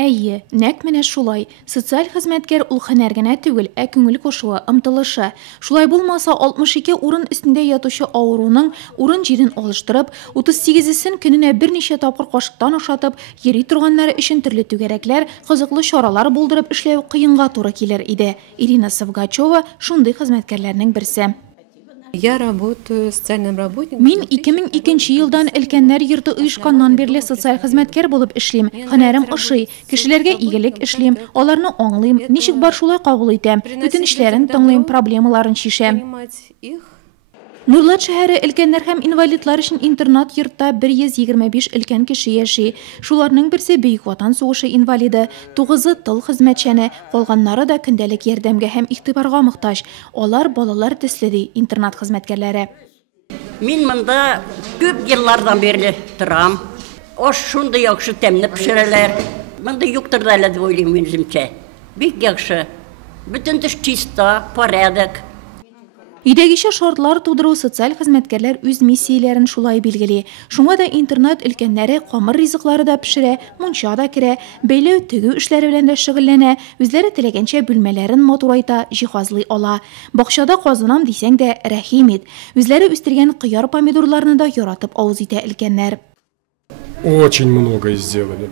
Әйе, нәк менә шулай. Социаль хезмәткәр ул һөнәргенә түгел, ә күңел кушуы, ымтылышы. Шулай булмаса, 62 урын өстендә ятучы авыруның урын җирен алыштырып, 38-сен көненә берничә тапкыр кашыктан ашатып, йөри торганнары өчен төрле түгәрәкләр, кызыклы чаралар булдырып эшләү кыенга туры килер иде. Ирина Савгачева шундый хезмәткәрләрнең берсе. Я работаю социальным работником. Мин 2002 елдан өлкәннәр йорты оешканнан бирле социаль хезмәткәр булып эшлим. Һөнәрем ошый. Кешеләргә игелек эшлим, аларны аңлыйм, ничек бар шулай кабул итәм, үтенечләрен тыңлыйм, проблемаларын чишәм. Нурлат шәһәре өлкәннәр һәм инвалидлар өчен интернат йортта 125 өлкән кеше яши. Шуларның берсе Бөек Ватан сугышы инвалиды, 9-ы тыл хезмәтчәне, калганнары да көндәлек ярдәмгә һәм игътибарга мохтаҗ. Алар балалар төсле ди интернат хезмәткәрләре. Мин монда күп еллардан бирле торам. Аш шундый яхшы тәмле пешерәләр. Монда юктыр да әле дип уйлыйм мин үземчә. Бик яхшы. Бүтән төш чиста, порядок. Өйдәгечә шартлар тудыру социаль хезмәткәрләр үз миссияләрен шулай билгели. Шуңа да интернат өлкәннәре камыр ризыклары да пешерә, мунча да керә, бәйләү тегү эшләре белән дә шөгыльләнә, үзләре теләгәнчә бүлмәләрен матурайта, җиһазлый ала. Бакчада казынам дисәң дә рәхим ит. Үзләре үстергән кыяр помидорларны да яратып авыз итә өлкәннәр. Очень много сделали.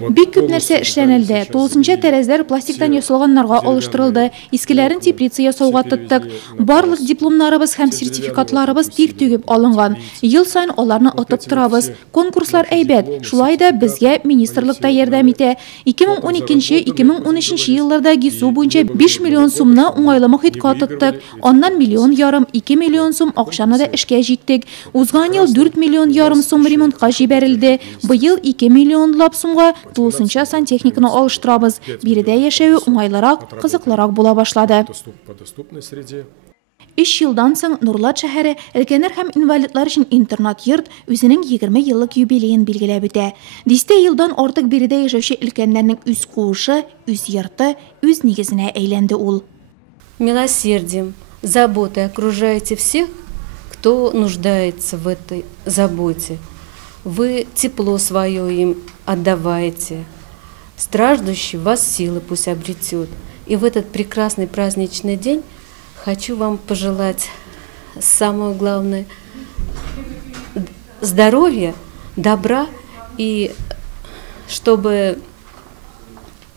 Бик күп нәрсә эшләнелде. Тулысынча тәрәзәләр пластиктан ясалганнарга алыштырылды. Искеләрен теплица ясауга тоттык. Барлык дипломнарыбыз һәм сертификатларыбыз тир түгеп алынган. Ел сайын аларны отып торабыз. Конкурслар әйбәт. Шулай да безгә министрлыкта ярдәм итә. 2012-2013 елларда ГИСУ буенча 5 миллион сумны уңайлы мохитка тоттык. Аннан 1,5 миллион, 2 миллион сум акчаны да эшкә җиктек. Узган ел 4,5 миллион сум ремонтка җибәрелде. Быел 2 миллионлап сумга тулысынча сантехниканы алыштырабыз. Биредә яшәү уңайлырак, кызыклырак була башлады. 3 елдан соң Нурлат шәһәре өлкәннәр һәм инвалидлар өчен интернат йорт үзенең 20 еллык юбилеен билгеләп үтә. 10 елдан артык биредә яшәүче өлкәннәрнең үз куышы, үз йорты, үз нигезенә әйләнде ул. Милосердием, заботой окружаете всех, кто нуждается в этой заботе. Вы тепло свое им отдаваете. Страждущий вас силы пусть обретет. И в этот прекрасный праздничный день хочу вам пожелать самое главное – здоровья, добра, и чтобы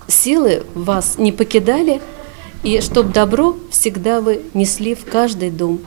силы вас не покидали, и чтобы добро всегда вы несли в каждый дом.